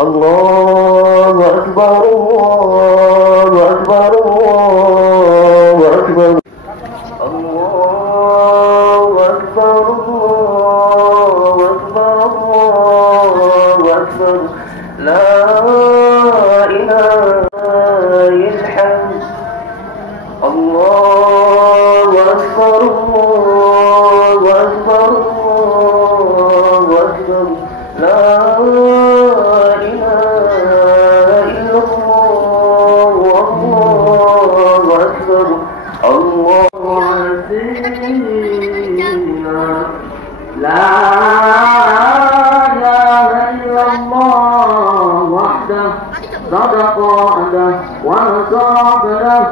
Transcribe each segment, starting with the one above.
الله أكبر الله أكبر الله أكبر الله أكبر الله أكبر الله أكبر لا إله إلا الحمد الله أكبر الله أكبر الله أكبر لا صدق وعده ونصر عبده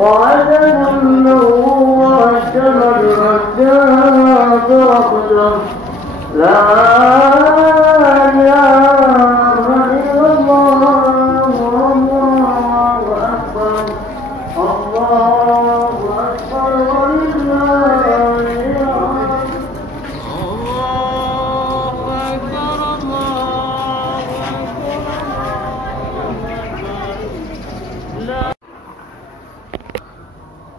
وعدد له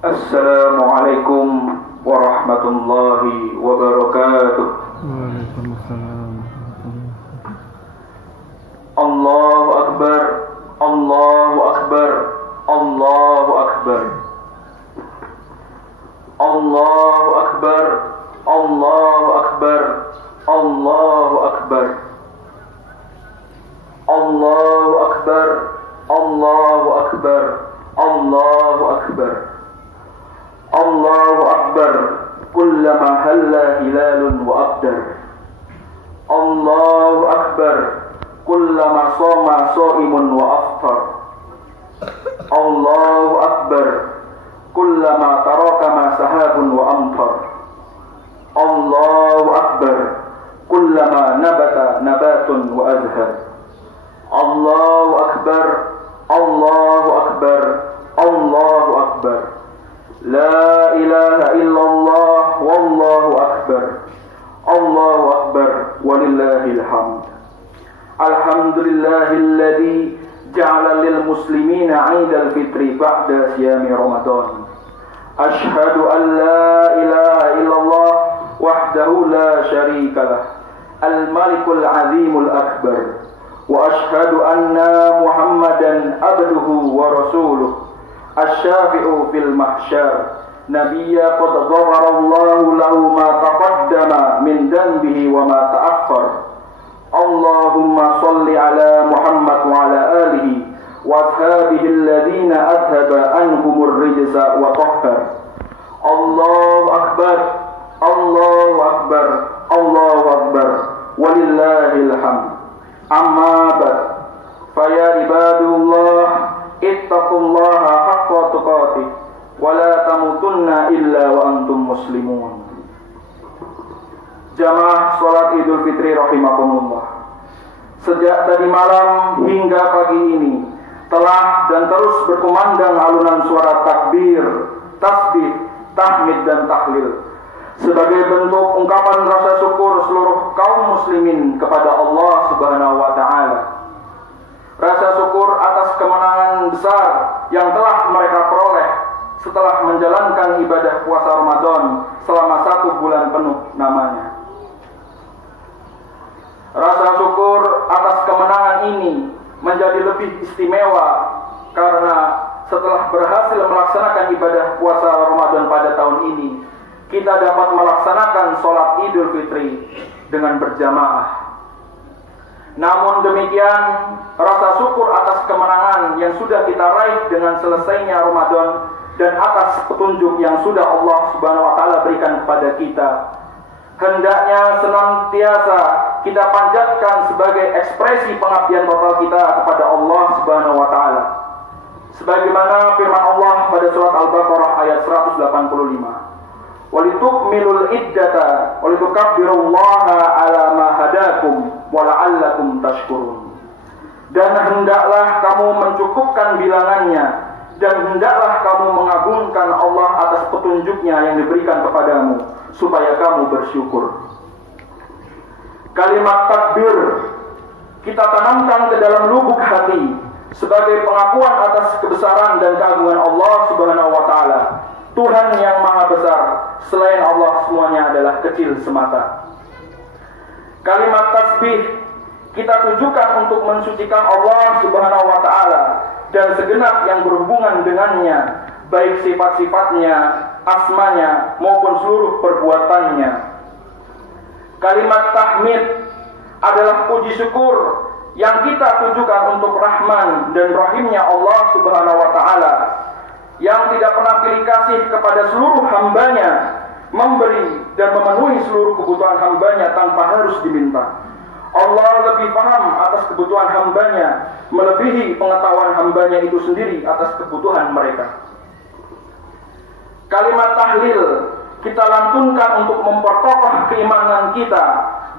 Assalamualaikum warahmatullahi wabarakatuh. Waalaikumsalam. Allahu Akbar, Allahu Akbar, Allahu Akbar. Allahu Akbar, Allahu Akbar, Allahu Akbar. Allahu Akbar, Allahu Akbar, Allahu Akbar. Allahu Akbar, kullama halla hilalun wa abdar. Allahu Akbar, kullama soma so'imun wa aftar. Allahu Akbar, kullama tarakama sahabun wa amtar. Allahu Akbar, kullama nabata nabatun wa azhar. Allahu Akbar, Allahu Akbar, Allahu Akbar. La ilaha illallah wallahu akbar. Allahu akbar walillahil hamd. Alhamdulillahilladzi ja'ala lil muslimina 'idal fitri ba'da siyami Ramadan. Ashhadu an la ilaha illallah wahdahu la syarika lah. Al-Malikul Azimul Akbar. وأشهد أن محمدا عبده ورسوله الشافع في المحشر نبيا قد غفر الله له ما تقدم من ذنبه وما تأخر اللهم صل على محمد وعلى آله وأصحابه الذين أذهب عنهم الرجس وطهر الله أكبر الله أكبر الله أكبر ولله الحمد أما بعد فيا عباد الله اتقوا الله حق تقاته ولا تموتن إلا وأنتم مسلمون. Jamaah salat Idul Fitri rahimakumullah. Sejak tadi malam hingga pagi ini telah dan terus berkumandang alunan suara takbir, tasbih, tahmid dan tahlil sebagai bentuk ungkapan rasa syukur seluruh kaum muslimin kepada Allah Subhanahu wa taala. Rasa syukur atas kemenangan besar yang telah mereka peroleh setelah menjalankan ibadah puasa Ramadan selama 1 bulan penuh namanya. Rasa syukur atas kemenangan ini menjadi lebih istimewa karena setelah berhasil melaksanakan ibadah puasa Ramadan pada tahun ini, kita dapat melaksanakan sholat Idul Fitri dengan berjamaah. Namun demikian, rasa syukur atas kemenangan yang sudah kita raih dengan selesainya Ramadan dan atas petunjuk yang sudah Allah Subhanahu wa taala berikan kepada kita, hendaknya senantiasa kita panjatkan sebagai ekspresi pengabdian total kita kepada Allah Subhanahu wa taala. Sebagaimana firman Allah pada surat Al-Baqarah ayat 185. Walitukmilul iddata walitukabbirullaha ala ma hadakum wa la'allakum tashkurun. Dan hendaklah kamu mencukupkan bilangannya dan hendaklah kamu mengagungkan Allah atas petunjuknya yang diberikan kepadamu supaya kamu bersyukur. Kalimat takbir kita tanamkan ke dalam lubuk hati sebagai pengakuan atas kebesaran dan keagungan Allah Subhanahu wa taala. Tuhan yang maha besar, selain Allah semuanya adalah kecil semata. Kalimat tasbih kita tujukan untuk mensucikan Allah Subhanahu wa taala dan segenap yang berhubungan dengannya, baik sifat-sifatnya, asmanya maupun seluruh perbuatannya. Kalimat tahmid adalah puji syukur yang kita tujukan untuk Rahman dan Rahimnya Allah Subhanahu wa taala, yang tidak pernah pilih kasih kepada seluruh hambanya, memberi dan memenuhi seluruh kebutuhan hambanya tanpa harus diminta. Allah lebih paham atas kebutuhan hambanya, melebihi pengetahuan hambanya itu sendiri atas kebutuhan mereka. Kalimat tahlil kita lantunkan untuk memperkokoh keimanan kita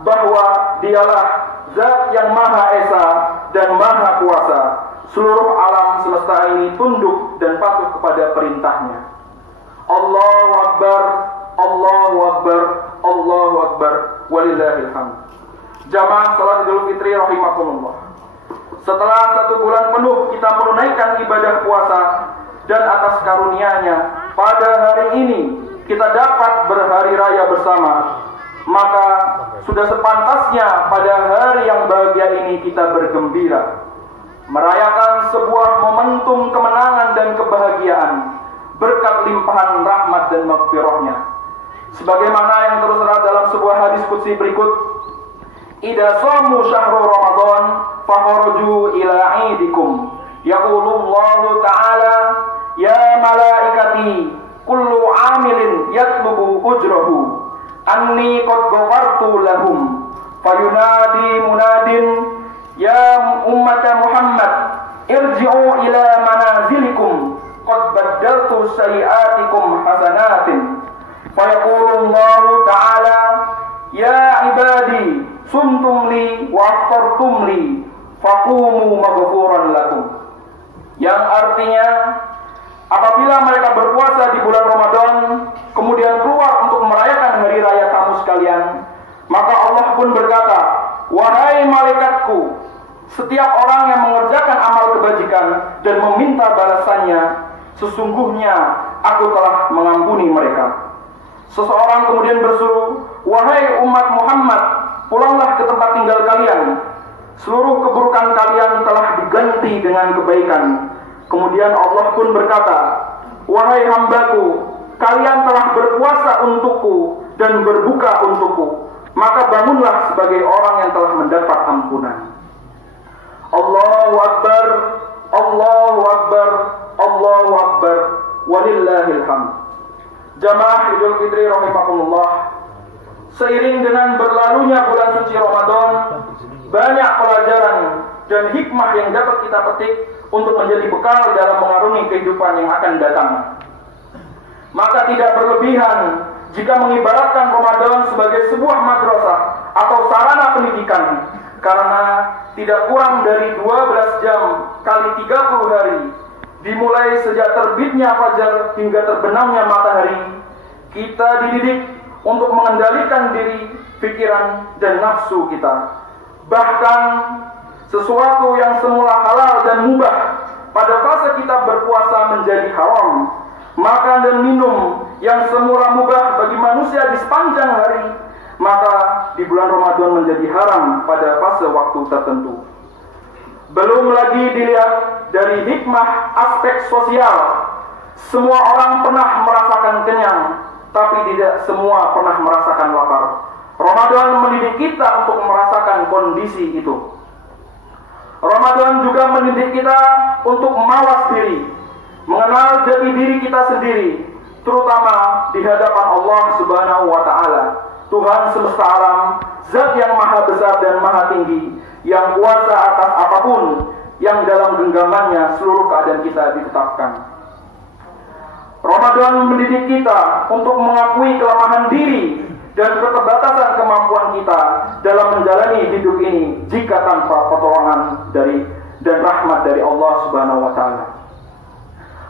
bahwa dialah Zat yang Maha Esa dan Maha Kuasa. Seluruh alam semesta ini tunduk dan patuh kepada perintahnya. Allahu Akbar, Allahu Akbar, Allahu Akbar, walillahil hamd. Jamaah salat Idul Fitri rahimakumullah. Setelah 1 bulan penuh kita menunaikan ibadah puasa dan atas karunia-Nya pada hari ini kita dapat berhari raya bersama, maka sudah sepantasnya pada hari yang bahagia ini kita bergembira, merayakan sebuah momentum kemenangan dan kebahagiaan berkat limpahan rahmat dan maghfirah-Nya. Sebagaimana yang tertera dalam sebuah hadis qudsi berikut, "Idza shamu syahrul Ramadan fakhuruju ila 'idikum. Yaqulullahu ta'ala, ya malaikati, kullu 'amilin yatlubu ujrahu, anni qad ghafartu lahum. Fayunadi munadin, ya ummata Muhammad, irji'u ila manazilikum, qad baddaltu sayiatikum hasanatin. Fayaqulullahu ta'ala, ya ibadi, sumtum li wa aftartum li, faqumu maghfuran lakum." Yang artinya, apabila mereka berpuasa di bulan Ramadan, kemudian keluar untuk merayakan hari raya kamu sekalian, maka Allah pun berkata, "Wahai malaikatku, setiap orang yang mengerjakan amal kebajikan dan meminta balasannya, sesungguhnya aku telah mengampuni mereka." Seseorang kemudian berseru, "Wahai umat Muhammad, pulanglah ke tempat tinggal kalian." seluruh keburukan kalian telah diganti dengan kebaikan. Kemudian Allah pun berkata, wahai hambaku, kalian telah berpuasa untukku dan berbuka untukku, maka bangunlah sebagai orang yang telah mendapat ampunan. Allahu Akbar, Allahu Akbar, Allahu Akbar, walillahil hamd. Jamaah Idul Fitri rahimakumullah, seiring dengan berlalunya bulan suci Ramadan, banyak pelajaran dan hikmah yang dapat kita petik untuk menjadi bekal dalam mengarungi kehidupan yang akan datang. Maka tidak berlebihan jika mengibaratkan Ramadan sebagai sebuah madrasah atau sarana pendidikan, karena tidak kurang dari 12 jam kali 30 hari, dimulai sejak terbitnya fajar hingga terbenamnya matahari, kita dididik untuk mengendalikan diri, pikiran, dan nafsu kita. Bahkan sesuatu yang semula halal dan mubah pada fase kita berpuasa menjadi haram. Makan dan minum yang semula mubah bagi manusia di sepanjang hari, maka di bulan Ramadan menjadi haram pada fase waktu tertentu. Belum lagi dilihat dari hikmah aspek sosial. Semua orang pernah merasakan kenyang, tapi tidak semua pernah merasakan lapar. Ramadan mendidik kita untuk merasakan kondisi itu. Ramadan juga mendidik kita untuk mawas diri, mengenal jati diri kita sendiri, terutama di hadapan Allah Subhanahu wa Ta'ala, Tuhan semesta alam, Zat yang maha besar dan maha tinggi, yang kuasa atas apapun, yang dalam genggamannya seluruh keadaan kita ditetapkan. Ramadan mendidik kita untuk mengakui kelemahan diri dan keterbatasan kemampuan kita dalam menjalani hidup ini jika tanpa pertolongan dan rahmat dari Allah Subhanahu wa Ta'ala.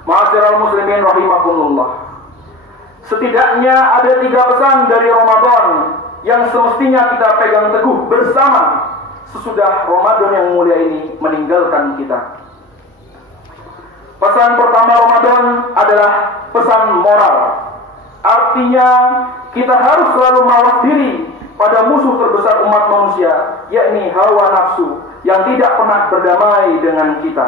Ma'asyiral muslimin rahimakumullah, setidaknya ada 3 pesan dari Ramadan yang semestinya kita pegang teguh bersama sesudah Ramadan yang mulia ini meninggalkan kita. Pesan pertama Ramadan adalah pesan moral. Artinya kita harus selalu mawas diri pada musuh terbesar umat manusia, yakni hawa nafsu yang tidak pernah berdamai dengan kita.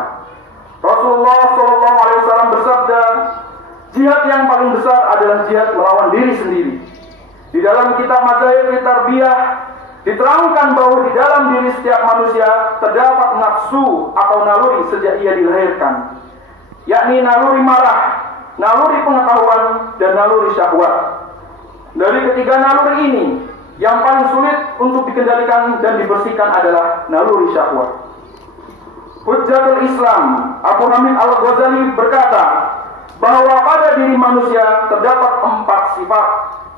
Rasulullah SAW bersabda, jihad yang paling besar adalah jihad melawan diri sendiri. Di dalam kitab Mazahir Tarbiyah diterangkan bahwa di dalam diri setiap manusia terdapat nafsu atau naluri sejak ia dilahirkan, yakni naluri marah, naluri pengetahuan, dan naluri syahwat. Dari ketiga naluri ini, yang paling sulit untuk dikendalikan dan dibersihkan adalah naluri syahwat. Hujjatul Islam Abu Hamid Al-Ghazali berkata bahwa pada diri manusia terdapat 4 sifat.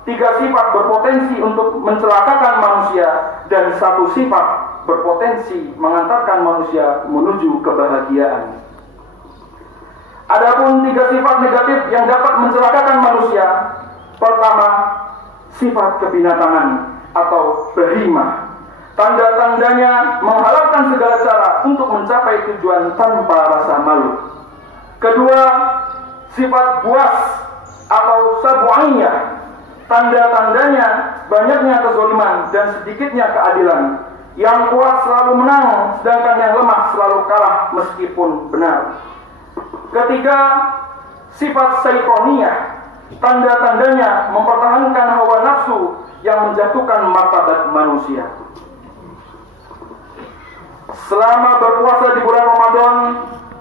3 sifat berpotensi untuk mencelakakan manusia dan 1 sifat berpotensi mengantarkan manusia menuju kebahagiaan. Adapun 3 sifat negatif yang dapat mencelakakan manusia, pertama, sifat kebinatangan atau bahimah. Tanda-tandanya menghalalkan segala cara untuk mencapai tujuan tanpa rasa malu. Kedua, sifat buas atau sabu'iyah. Tanda-tandanya banyaknya kezaliman dan sedikitnya keadilan. Yang kuat selalu menang, sedangkan yang lemah selalu kalah meskipun benar. Ketiga, sifat syaitoniyah. Tanda-tandanya mempertahankan hawa nafsu yang menjatuhkan martabat manusia. Selama berpuasa di bulan Ramadan,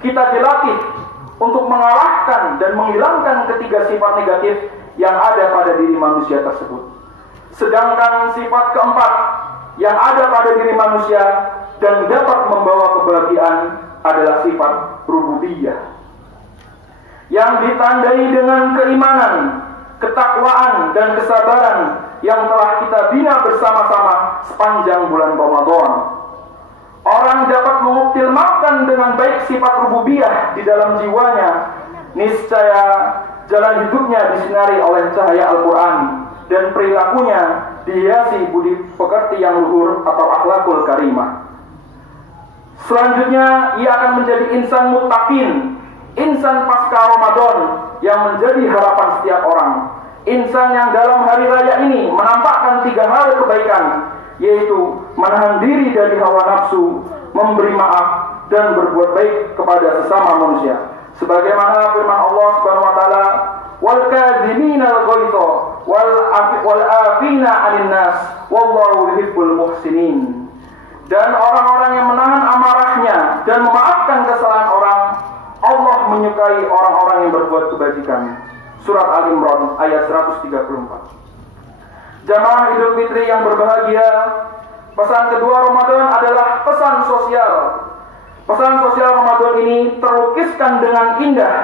kita dilatih untuk mengalahkan dan menghilangkan ketiga sifat negatif yang ada pada diri manusia tersebut. Sedangkan sifat keempat yang ada pada diri manusia dan dapat membawa kebahagiaan adalah sifat rububiyah, yang ditandai dengan keimanan, ketakwaan, dan kesabaran yang telah kita bina bersama-sama sepanjang bulan Ramadan. Orang dapat mengoptimalkan dengan baik sifat rububiyah di dalam jiwanya, niscaya jalan hidupnya disinari oleh cahaya Al-Quran dan perilakunya dihiasi budi pekerti yang luhur atau akhlakul karimah. Selanjutnya, ia akan menjadi insan muttaqin, insan pasca Ramadan yang menjadi harapan setiap orang. Insan yang dalam hari raya ini menampakkan 3 hal kebaikan, yaitu menahan diri dari hawa nafsu, memberi maaf, dan berbuat baik kepada sesama manusia. Sebagaimana firman Allah Subhanahu wa taala, "Wal kadhimina al-ghaidha wal afina 'anil nas wallahu yuhibbul muhsinin." Dan orang-orang yang menahan amarahnya dan memaafkan kesalahan orang, Allah menyukai orang-orang yang berbuat kebajikan. Surat Al-Imran ayat 134. Jamaah Idul Fitri yang berbahagia, pesan kedua Ramadan adalah pesan sosial. Pesan sosial Ramadan ini terlukiskan dengan indah.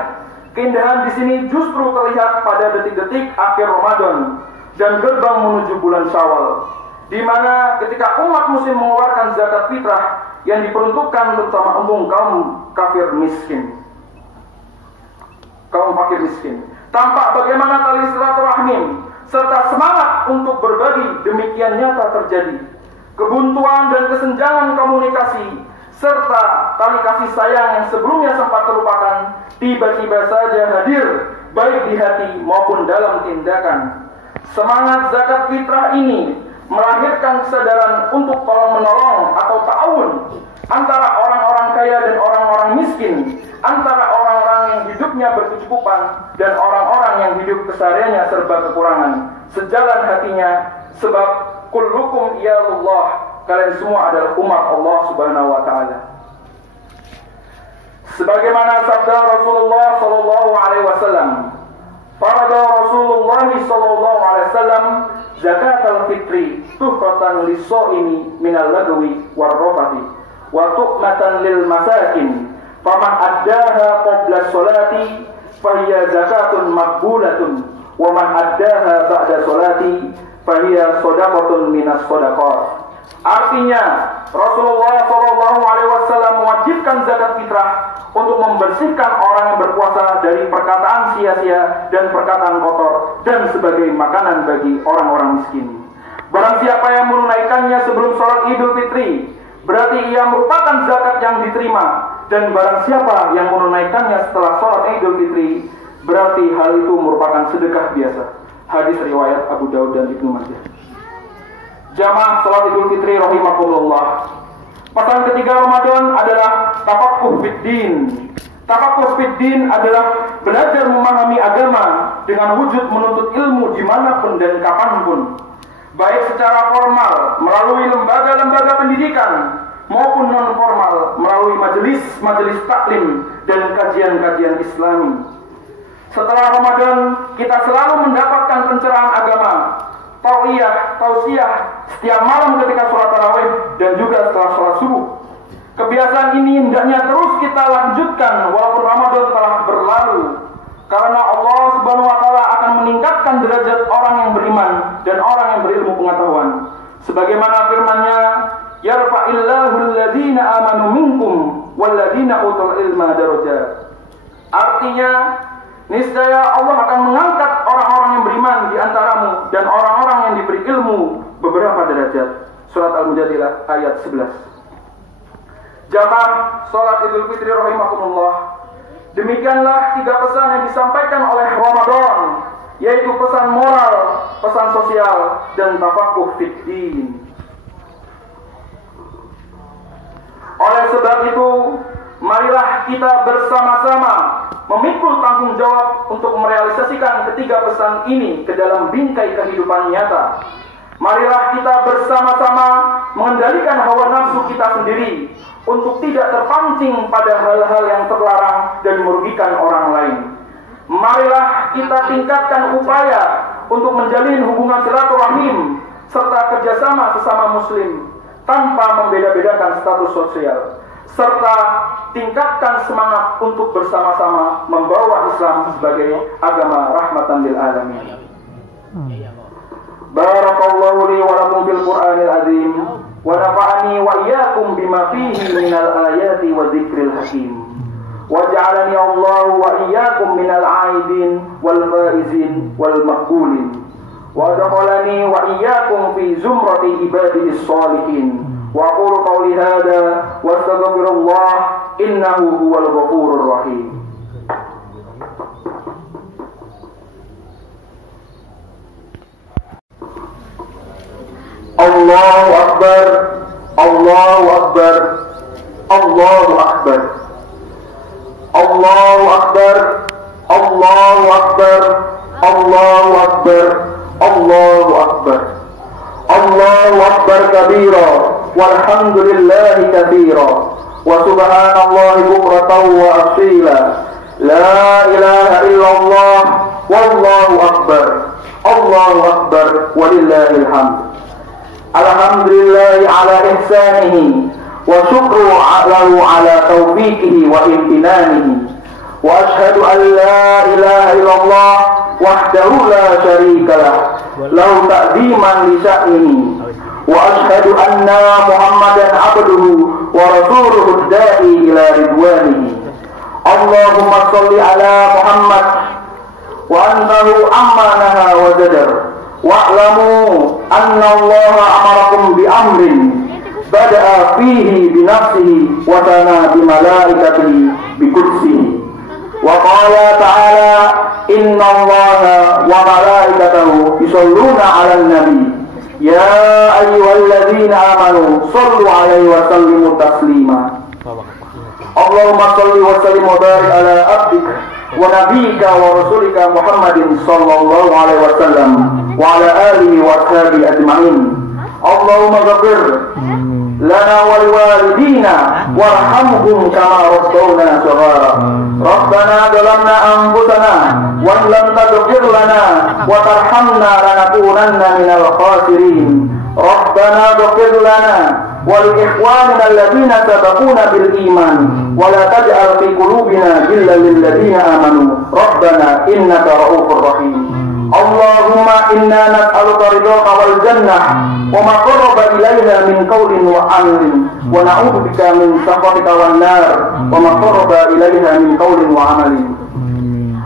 Keindahan di sini justru terlihat pada detik-detik akhir Ramadan dan gerbang menuju bulan Syawal, di mana ketika umat muslim mengeluarkan zakat fitrah yang diperuntukkan terutama untuk kaum fakir miskin. Tampak bagaimana tali silaturahim serta semangat untuk berbagi demikian nyata terjadi. Kebuntuan dan kesenjangan komunikasi serta tali kasih sayang yang sebelumnya sempat terlupakan tiba-tiba saja hadir baik di hati maupun dalam tindakan. Semangat zakat fitrah ini melahirkan kesadaran untuk tolong-menolong atau ta'awun antara orang-orang kaya dan orang-orang miskin, antara orang-orang yang hidupnya berkecukupan dan orang-orang yang hidup kesehariannya serba kekurangan, sejalan hatinya, sebab kullukum iyalullah, kalian semua adalah umat Allah Subhanahu wa taala. Sebagaimana sabda Rasulullah sallallahu alaihi wasallam, farada Rasulullah sallallahu alaihi wasallam zakatul fitri tuhratan lis-shaimi minal lagwi war-rafati wa tu'matan lil masakin faman addaha qabla sholati fahiya zakatun maqbulatun wa man addaha ba'da sholati fahiya shadaqatun minas shadaqat. Artinya Rasulullah sallallahu alaihi wasallam mewajibkan zakat fitrah untuk membersihkan orang yang berpuasa dari perkataan sia-sia dan perkataan kotor dan sebagai makanan bagi orang-orang miskin. Barang siapa yang menunaikannya sebelum sholat Idul Fitri, berarti ia merupakan zakat yang diterima, dan barang siapa yang menunaikannya setelah sholat Idul Fitri, berarti hal itu merupakan sedekah biasa. Hadis riwayat Abu Daud dan Ibnu Majah. Jamaah sholat Idul Fitri rahimakumullah. Pesan ketiga Ramadan adalah tafaqquh fiddin. Tafaqquh fiddin adalah belajar memahami agama dengan wujud menuntut ilmu dimanapun dan kapanpun, baik secara formal melalui lembaga-lembaga pendidikan maupun non formal melalui majelis-majelis taklim dan kajian-kajian Islami. Setelah Ramadan kita selalu mendapatkan pencerahan agama, tausiah setiap malam ketika sholat tarawih dan juga setelah sholat subuh. Kebiasaan ini hendaknya terus kita lanjutkan walaupun Ramadan telah berlalu, karena Allah Subhanahu wa taala akan meningkatkan derajat orang yang beriman dan orang yang berilmu pengetahuan. Sebagaimana firman-Nya, yarfa'illahu alladhina amanu minkum walladhina utul ilma darajat. Artinya, niscaya Allah akan mengangkat orang-orang yang beriman di antaramu dan orang-orang yang diberi ilmu beberapa derajat. Surat Al-Mujadilah ayat 11. Jamaah salat Idul Fitri rahimakumullah. Demikianlah tiga pesan yang disampaikan oleh Ramadan, yaitu pesan moral, pesan sosial, dan tafaqquh fiddin. Oleh sebab itu, marilah kita bersama-sama memikul tanggung jawab untuk merealisasikan ketiga pesan ini ke dalam bingkai kehidupan nyata. Marilah kita bersama-sama mengendalikan hawa nafsu kita sendiri untuk tidak terpancing pada hal-hal yang terlarang dan merugikan orang lain. Marilah kita tingkatkan upaya untuk menjalin hubungan silaturahim serta kerjasama sesama muslim tanpa membeda-bedakan status sosial, serta tingkatkan semangat untuk bersama-sama membawa Islam sebagai agama rahmatan lil alamin. Barakallahu li wa lakum fil Qur'anil azim wa nafa'ani wa iyyakum bima fihi minal ayati wa dzikril hakim. Waj'alani Allah wa iyyakum minal 'aidin wal faizin wal maqbulin. Wa adkhalani wa iyyakum fi zumrati ibadihi shalihin. Wa aqulu qawli hadha wa astaghfirullah innahu huwal ghafurur rahim. Allah Allahu Akbar, Allahu Akbar, Allahu Akbar, Allahu Akbar, Allahu Akbar, Allahu Akbar, Allahu Akbar, Allahu Akbar kabira, walhamdulillahi katsira, wa subhanallahi bukratan wa asila, la ilaha illallah, wallahu akbar, Allahu akbar, walillahil hamd. Alhamdulillahi ala ihsanihi, wa syukru lahu ala taufiqihi wa imtinanihi, wa ashhadu an la ilaha illallah wahdahu la syarika lah, lahu ta'ziman li sya'nihi, wa ashhadu anna Muhammadan abduhu wa rasuluhu ad-da'i ila ridwanihi. Allahumma shalli ala Muhammad wa annahu amma naha wa zadar, wa'lamu anna Allah amarakum bi amrin bada'a fihi bi nafsihi wa sana bi malaikatihi bi kursihi, wa qala ta'ala inna Allaha wa malaikatahu yusholluna 'alan nabi ya ayyuhalladzina amanu shallu 'alaihi wa sallimu taslima. Allahumma shalli wa sallim wa barik ala abdika wa nabiyyika wa rasulika Muhammadin sallallahu alaihi wasallam wa ala alihi wa ashabihi ajma'in. Allahumma ghfir lana wa liwalidina warhamhum kama rabbawna shaghara. Rabbana zalamna anfusana wa lam taghfir lana wa tarhamna lanakunanna minal khasirin. Rabbana ghfir lana wa li ikhwanina alladhina sabaquna bil iman wa la taj'al fi qulubina ghillan lil ladzina amanu rabbana innaka ra'ufur rahim. Allahumma inna nas'aluka ridhaka wal jannah wa ma qarraba ilayha min qawlin wa amalin wa na'udzu bika min sakhatika wan nar wa ma qarraba ilayha min qawlin wa amalin.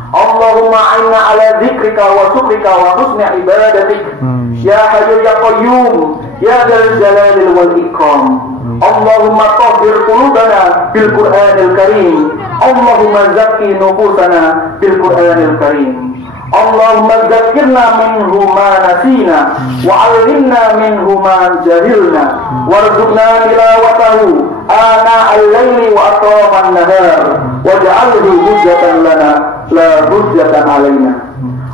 Allahumma a'inna ala dzikrika wa syukrika wa husni ibadatik ya hayyu ya qayyum ya dzal jalali wal ikram. Allahumma tahhir qulubana bil Qur'anil Karim. Allahumma zakki nufusana bil Qur'anil Karim. Allahumma zakkirna minhu ma nasina wa 'allimna minhu ma jahilna warzuqna tilawatahu ana al-laili wa atrafan nahar waj'alhu hujjatan lana la hujjatan alaina.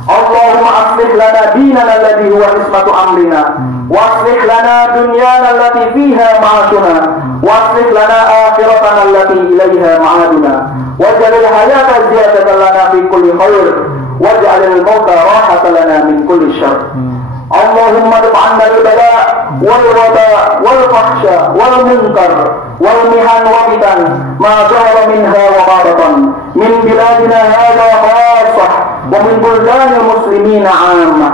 Allahumma aslih lana dinana alladhi huwa ismatu amrina wa aslih lana dunyana allati fiha ma'ashuna wa aslih lana akhiratana allati ilayha ma'aduna waj'alil hayata ziyadatan lana fi kulli khair waj'alil mauta rahatan lana min kulli syarr. Allahumma daf'anna al-bala wal waba wal fahsya wal munkar wal mihan wa fitan ma zahara minha wa ma batan min biladina hadha khassah wa min buldanil muslimina 'ammah.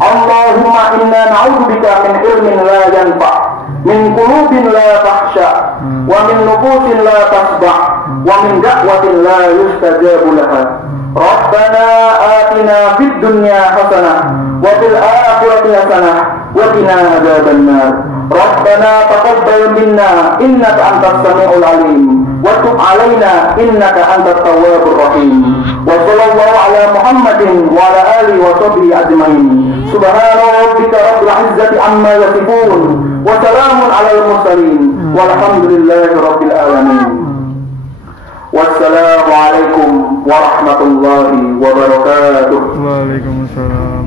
Allahumma inna na'udzu bika min ilmin la yanfa' min qulubin la tahsha wa min nufusin la tasba' wa min da'watin la yustajabu laha. Rabbana atina fid dunya hasanah wa fil akhirati hasanah wa qina adzabannar. Rabbana taqabbal minna innaka antas samiul alim wa tub alaina innaka antat tawwabur rahim. Wa sallallahu ala Muhammadin wa ala alihi wa sahbihi ajmain. Subhana rabbika rabbil izzati amma yasifun wa salamun alal mursalin walhamdulillahi rabbil alamin. Wassalamualaikum warahmatullahi wabarakatuh. Waalaikumsalam.